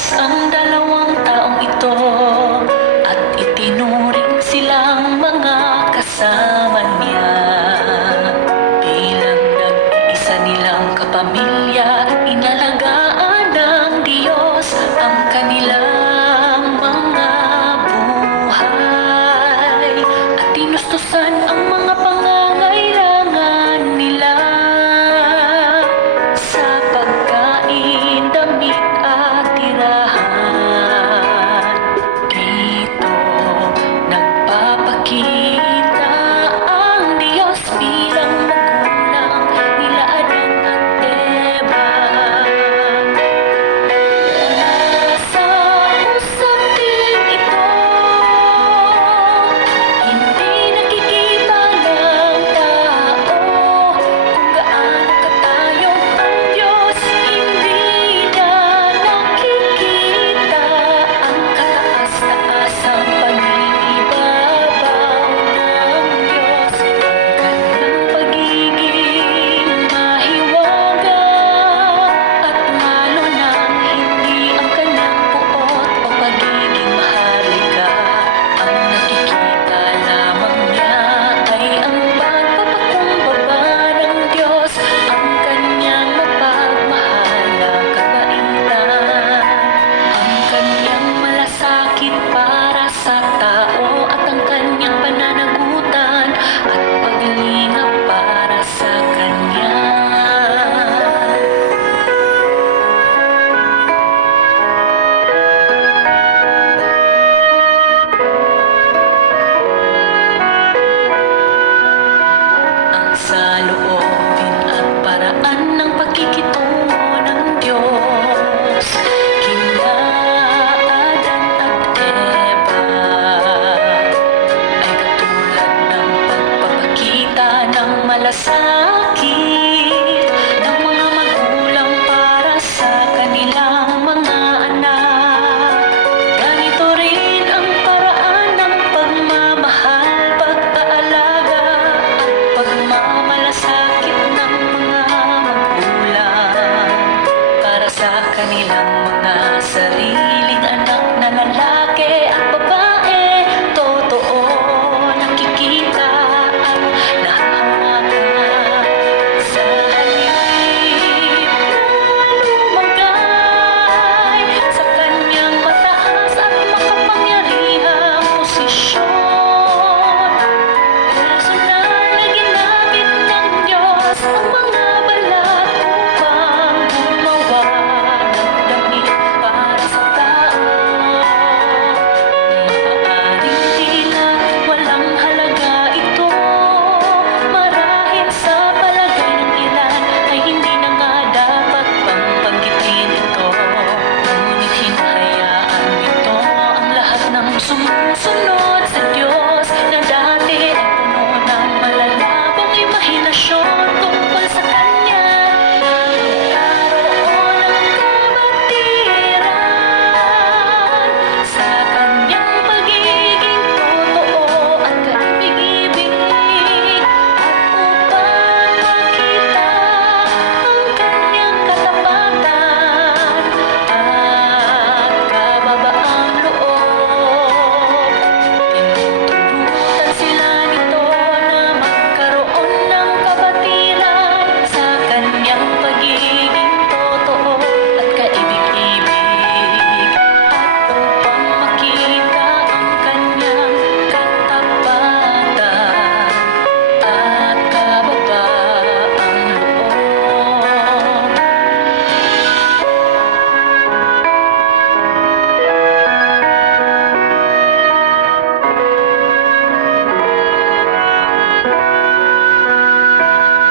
lumabas ang dalawang taong ito at itinuring silang mga kasama niya. Bilang nag-iisa nilang kapamilya, inalagaan ng Diyos ang kanilang mga buhay at tinustusan ang mga pangangailangan nila sa pagkain, damit at tirahan. Dito nagpapakita ang Diyos bilang magulang nila Adan at Eva. Sa usaping ito, hindi nakikita ng tao kung gaano katayong ang Diyos. Hindi na nakikita ang kataas-taasang pag-iibabaw ng Diyos. Kanyang pagiging mahiwaga at lalo nang hindi ang kanyang puot o pagiging maharlika. Ang nakikita lamang niya ay ang pagpapakumbaba ng Diyos, ang kanyang mapagmahal na kabaitan, ang kanyang malasakit para sa tao at ang kanyang pananagutan at paglingap para sa kanya. Ang saloobin at paraan ng pagkikitungo ng Diyos kina Adan at Eva ay katulad ng pagpapakita ng malasakit ng mga magulang para sa kanilang mga anak. Ganito rin ang paraan ng pagmamahal, pag-aalaga at pagmamalasakit ng mga magulang para sa kanilang